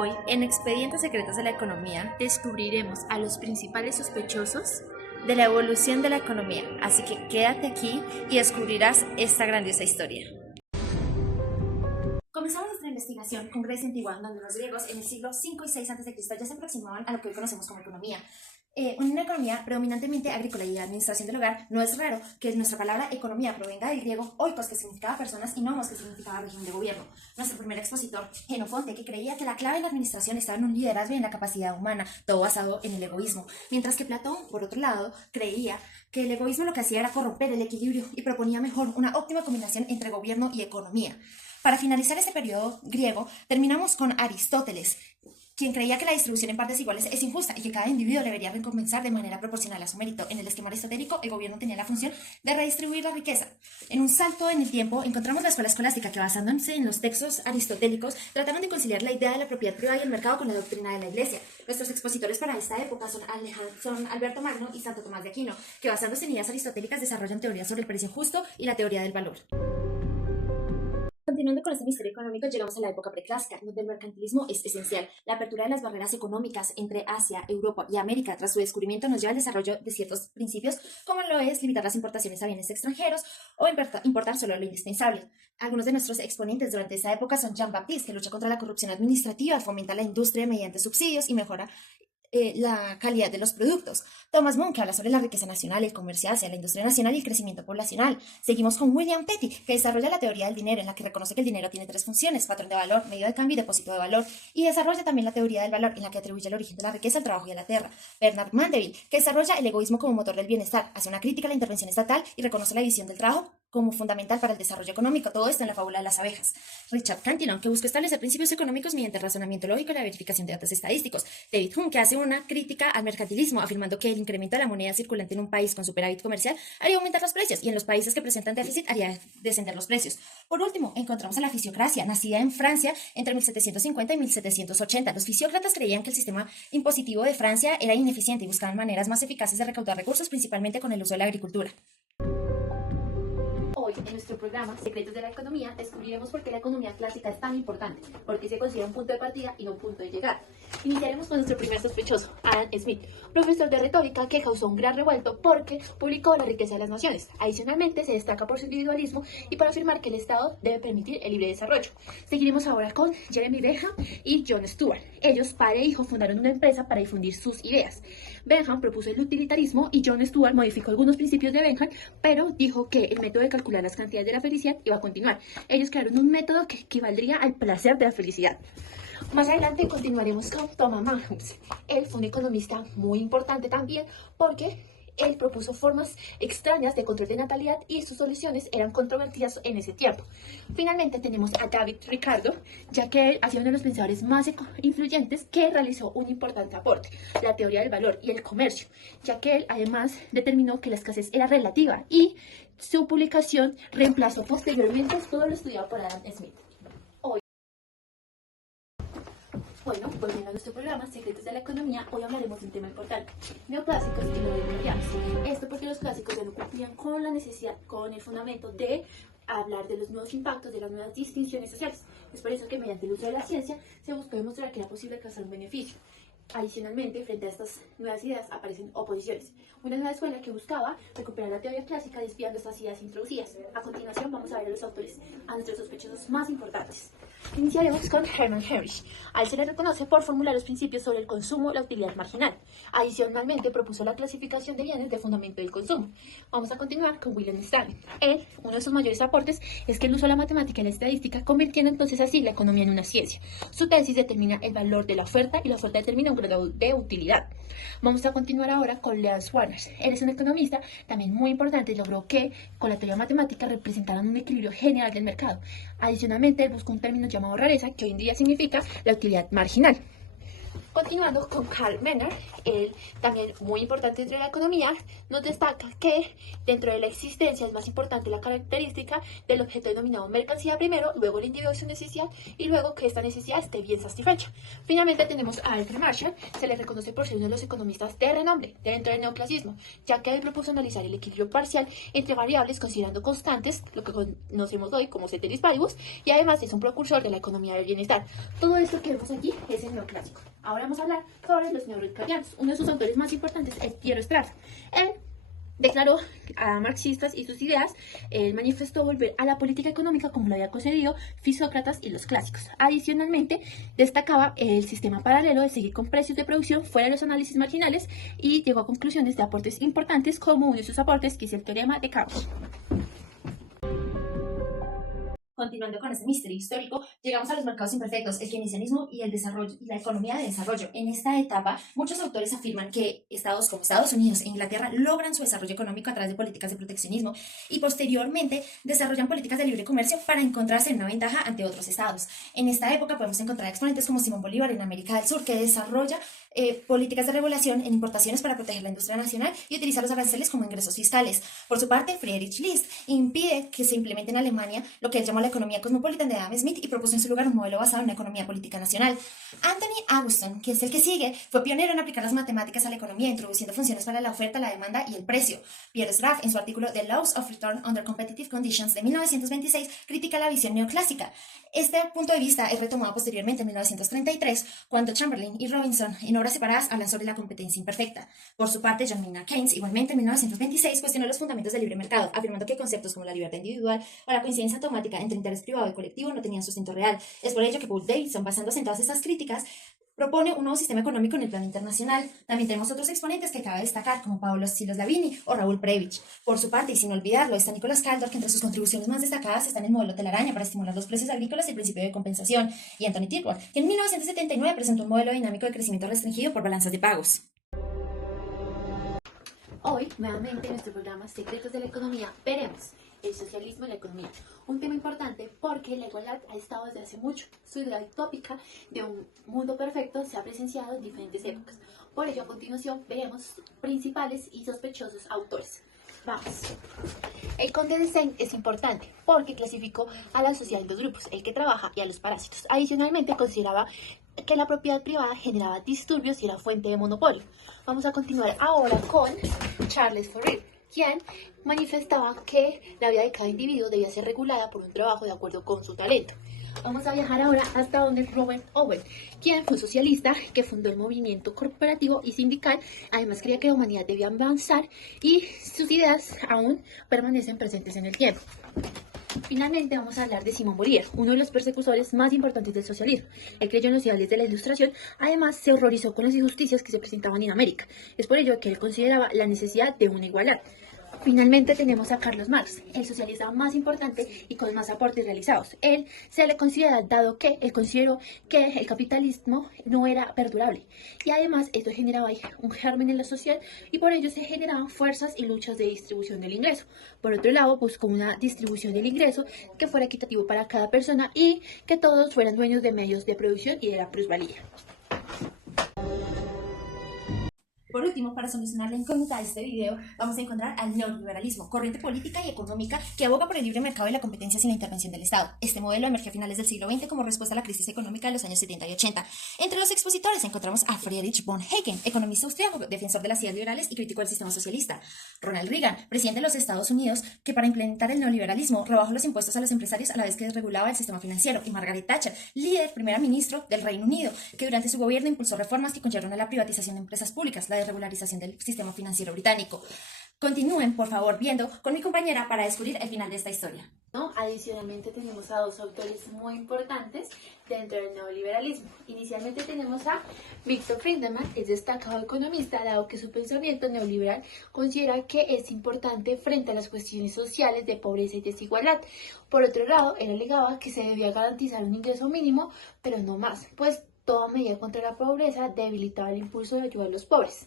Hoy, en Expedientes Secretos de la Economía, descubriremos a los principales sospechosos de la evolución de la economía, así que quédate aquí y descubrirás esta grandiosa historia. Comenzamos nuestra investigación con Grecia antigua, donde los griegos en el siglo V y VI a.C. ya se aproximaban a lo que hoy conocemos como economía. Una economía predominantemente agrícola y de administración del hogar. No es raro que nuestra palabra economía provenga del griego oikos, que significaba personas, y nomos, que significaba régimen de gobierno. Nuestro primer expositor, Jenofonte, que creía que la clave en la administración estaba en un liderazgo y en la capacidad humana, todo basado en el egoísmo. Mientras que Platón, por otro lado, creía que el egoísmo lo que hacía era corromper el equilibrio y proponía mejor una óptima combinación entre gobierno y economía. Para finalizar este periodo griego, terminamos con Aristóteles, quien creía que la distribución en partes iguales es injusta y que cada individuo debería recompensar de manera proporcional a su mérito. En el esquema aristotélico, el gobierno tenía la función de redistribuir la riqueza. En un salto en el tiempo, encontramos la escuela escolástica que, basándose en los textos aristotélicos, trataron de conciliar la idea de la propiedad privada y el mercado con la doctrina de la Iglesia. Nuestros expositores para esta época son Alberto Magno y Santo Tomás de Aquino, que, basándose en ideas aristotélicas, desarrollan teorías sobre el precio justo y la teoría del valor. Continuando con este misterio económico, llegamos a la época preclásica, donde el mercantilismo es esencial. La apertura de las barreras económicas entre Asia, Europa y América tras su descubrimiento nos lleva al desarrollo de ciertos principios, como lo es limitar las importaciones a bienes extranjeros o importar solo lo indispensable. Algunos de nuestros exponentes durante esta época son Jean-Baptiste, que lucha contra la corrupción administrativa, fomenta la industria mediante subsidios y mejora la calidad de los productos. Thomas Monk, que habla sobre la riqueza nacional, el comercio hacia la industria nacional y el crecimiento poblacional. Seguimos con William Petty, que desarrolla la teoría del dinero, en la que reconoce que el dinero tiene tres funciones: patrón de valor, medio de cambio y depósito de valor, y desarrolla también la teoría del valor, en la que atribuye el origen de la riqueza al trabajo y a la tierra. Bernard Mandeville, que desarrolla el egoísmo como motor del bienestar, hace una crítica a la intervención estatal y reconoce la división del trabajo como fundamental para el desarrollo económico. Todo esto en la fábula de las abejas. Richard Cantillon, que busca establecer principios económicos mediante el razonamiento lógico y la verificación de datos estadísticos. David Hume, que hace una crítica al mercantilismo, afirmando que el incremento de la moneda circulante en un país con superávit comercial haría aumentar los precios, y en los países que presentan déficit haría descender los precios. Por último, encontramos a la fisiocracia, nacida en Francia entre 1750 y 1780. Los fisiócratas creían que el sistema impositivo de Francia era ineficiente y buscaban maneras más eficaces de recaudar recursos, principalmente con el uso de la agricultura. Hoy, en nuestro programa Secretos de la Economía, descubriremos por qué la economía clásica es tan importante, por qué se considera un punto de partida y no un punto de llegada. Iniciaremos con nuestro primer sospechoso, Adam Smith, profesor de retórica que causó un gran revuelto porque publicó La riqueza de las naciones. Adicionalmente, se destaca por su individualismo y por afirmar que el Estado debe permitir el libre desarrollo. Seguiremos ahora con Jeremy Bentham y Jon Stewart. Ellos, padre e hijo, fundaron una empresa para difundir sus ideas. Bentham propuso el utilitarismo y Jon Stewart modificó algunos principios de Bentham, pero dijo que el método de calcular las cantidades de la felicidad iba a continuar. Ellos crearon un método que equivaldría al placer de la felicidad. Más adelante continuaremos con Thomas Malthus. Él fue un economista muy importante también porque él propuso formas extrañas de control de natalidad y sus soluciones eran controvertidas en ese tiempo. Finalmente tenemos a David Ricardo, ya que él ha sido uno de los pensadores más influyentes que realizó un importante aporte, la teoría del valor y el comercio, ya que él además determinó que la escasez era relativa y su publicación reemplazó posteriormente todo lo estudiado por Adam Smith. Bueno, volviendo a nuestro programa Secretos de la Economía, hoy hablaremos de un tema importante: neoclásicos y neodeterminados. Esto porque los clásicos ya no cumplían con la necesidad, con el fundamento de hablar de los nuevos impactos, de las nuevas distinciones sociales. Es por eso que mediante el uso de la ciencia se buscó demostrar que era posible causar un beneficio. Adicionalmente, frente a estas nuevas ideas aparecen oposiciones. Una nueva escuela que buscaba recuperar la teoría clásica desviando estas ideas introducidas. A continuación vamos a ver a los autores, a nuestros sospechosos más importantes. Iniciaremos con Hermann Heinrich. A él se le reconoce por formular los principios sobre el consumo y la utilidad marginal. Adicionalmente propuso la clasificación de bienes de fundamento del consumo. Vamos a continuar con William Stanley. Él, uno de sus mayores aportes es que el uso de la matemática y la estadística, convirtiendo entonces así la economía en una ciencia. Su tesis determina el valor de la oferta y la oferta determina un grado de utilidad. Vamos a continuar ahora con Leon Schwartz. Él es un economista también muy importante y logró que con la teoría matemática representaran un equilibrio general del mercado. Adicionalmente, él buscó un término llamado rareza, que hoy en día significa la utilidad marginal. Continuando con Karl Menger, él también muy importante dentro de la economía, nos destaca que dentro de la existencia es más importante la característica del objeto denominado mercancía primero, luego el individuo y su necesidad, y luego que esta necesidad esté bien satisfecha. Finalmente tenemos a Alfred Marshall, se le reconoce por ser uno de los economistas de renombre dentro del neoclasismo, ya que él propuso analizar el equilibrio parcial entre variables considerando constantes, lo que conocemos hoy como ceteris paribus, y además es un precursor de la economía del bienestar. Todo esto que vemos aquí es el neoclásico. Ahora vamos a hablar sobre los neoricarianos. Uno de sus autores más importantes es Piero Strauss. Él declaró a marxistas y sus ideas, él manifestó volver a la política económica como lo había concedido Sócrates y los clásicos. Adicionalmente, destacaba el sistema paralelo de seguir con precios de producción fuera de los análisis marginales y llegó a conclusiones de aportes importantes como uno de sus aportes que es el teorema de Gauss. Continuando con este misterio histórico, llegamos a los mercados imperfectos, el keynesianismo y el desarrollo y la economía de desarrollo. En esta etapa, muchos autores afirman que estados como Estados Unidos e Inglaterra logran su desarrollo económico a través de políticas de proteccionismo y posteriormente desarrollan políticas de libre comercio para encontrarse en una ventaja ante otros estados. En esta época podemos encontrar exponentes como Simón Bolívar en América del Sur, que desarrolla políticas de regulación en importaciones para proteger la industria nacional y utiliza los aranceles como ingresos fiscales. Por su parte, Friedrich List impide que se implemente en Alemania lo que él llamó la economía cosmopolita de Adam Smith y propuso en su lugar un modelo basado en una economía política nacional. Anthony Augustin, que es el que sigue, fue pionero en aplicar las matemáticas a la economía, introduciendo funciones para la oferta, la demanda y el precio. Pierre Straff, en su artículo The Laws of Return Under Competitive Conditions de 1926, critica la visión neoclásica. Este punto de vista es retomado posteriormente en 1933, cuando Chamberlain y Robinson, en obras separadas, hablan sobre la competencia imperfecta. Por su parte, John Maynard Keynes, igualmente en 1926, cuestionó los fundamentos del libre mercado, afirmando que conceptos como la libertad individual o la coincidencia automática entre interés privado y colectivo no tenían sustento real. Es por ello que Paul Davidson, basándose en todas estas críticas, propone un nuevo sistema económico en el plano internacional. También tenemos otros exponentes que cabe destacar, como Paolo Silos Lavini o Raúl Prebisch. Por su parte, y sin olvidarlo, está Nicolás Caldor, que entre sus contribuciones más destacadas están el modelo telaraña para estimular los precios agrícolas y el principio de compensación, y Anthony Tilworth, que en 1979 presentó un modelo dinámico de crecimiento restringido por balanzas de pagos. Hoy, nuevamente en nuestro programa Secretos de la Economía, veremos el socialismo en la economía. Un tema importante porque la igualdad ha estado desde hace mucho. Su idea utópica de un mundo perfecto se ha presenciado en diferentes épocas. Por ello, a continuación, veremos principales y sospechosos autores. Vamos. El conde de Stein es importante porque clasificó a la sociedad en dos grupos, el que trabaja y a los parásitos. Adicionalmente, consideraba que la propiedad privada generaba disturbios y era fuente de monopolio. Vamos a continuar ahora con Charles Fourier, quien manifestaba que la vida de cada individuo debía ser regulada por un trabajo de acuerdo con su talento. Vamos a viajar ahora hasta donde Robert Owen, quien fue socialista que fundó el movimiento corporativo y sindical. Además creía que la humanidad debía avanzar y sus ideas aún permanecen presentes en el tiempo. Finalmente vamos a hablar de Simón Bolívar, uno de los persecutorios más importantes del socialismo. Él creyó en los ideales de la Ilustración, además se horrorizó con las injusticias que se presentaban en América. Es por ello que él consideraba la necesidad de una igualdad. Finalmente tenemos a Carlos Marx, el socialista más importante y con más aportes realizados. Él se le considera, dado que él consideró que el capitalismo no era perdurable y además esto generaba un germen en la sociedad y por ello se generaban fuerzas y luchas de distribución del ingreso. Por otro lado, buscó una distribución del ingreso que fuera equitativo para cada persona y que todos fueran dueños de medios de producción y de la plusvalía. Por último, para solucionar la incógnita de este video, vamos a encontrar al neoliberalismo, corriente política y económica que aboga por el libre mercado y la competencia sin la intervención del Estado. Este modelo emergió a finales del siglo XX como respuesta a la crisis económica de los años 70 y 80. Entre los expositores encontramos a Friedrich von Hayek, economista austríaco, defensor de las ideas liberales y crítico del sistema socialista. Ronald Reagan, presidente de los Estados Unidos, que para implementar el neoliberalismo rebajó los impuestos a los empresarios a la vez que desregulaba el sistema financiero. Y Margaret Thatcher, líder, primera ministra del Reino Unido, que durante su gobierno impulsó reformas que conllevaron a la privatización de empresas públicas, la desregularización del sistema financiero británico. Continúen, por favor, viendo con mi compañera para descubrir el final de esta historia. Adicionalmente tenemos a dos autores muy importantes dentro del neoliberalismo. Inicialmente tenemos a Victor Friedman, es destacado economista, dado que su pensamiento neoliberal considera que es importante frente a las cuestiones sociales de pobreza y desigualdad. Por otro lado, él alegaba que se debía garantizar un ingreso mínimo, pero no más, pues toda medida contra la pobreza debilitaba el impulso de ayudar a los pobres.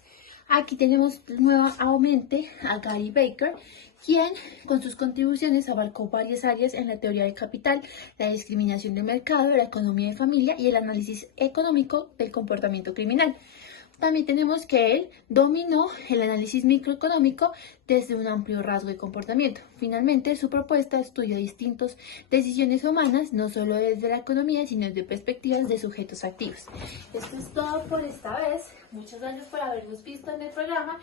Aquí tenemos nuevamente a Gary Baker, quien con sus contribuciones abarcó varias áreas en la teoría del capital, la discriminación de mercado, la economía de familia y el análisis económico del comportamiento criminal. También tenemos que él dominó el análisis microeconómico desde un amplio rasgo de comportamiento. Finalmente, su propuesta estudia distintas decisiones humanas, no solo desde la economía, sino desde perspectivas de sujetos activos. Esto es todo por esta vez. Muchas gracias por habernos visto en el programa.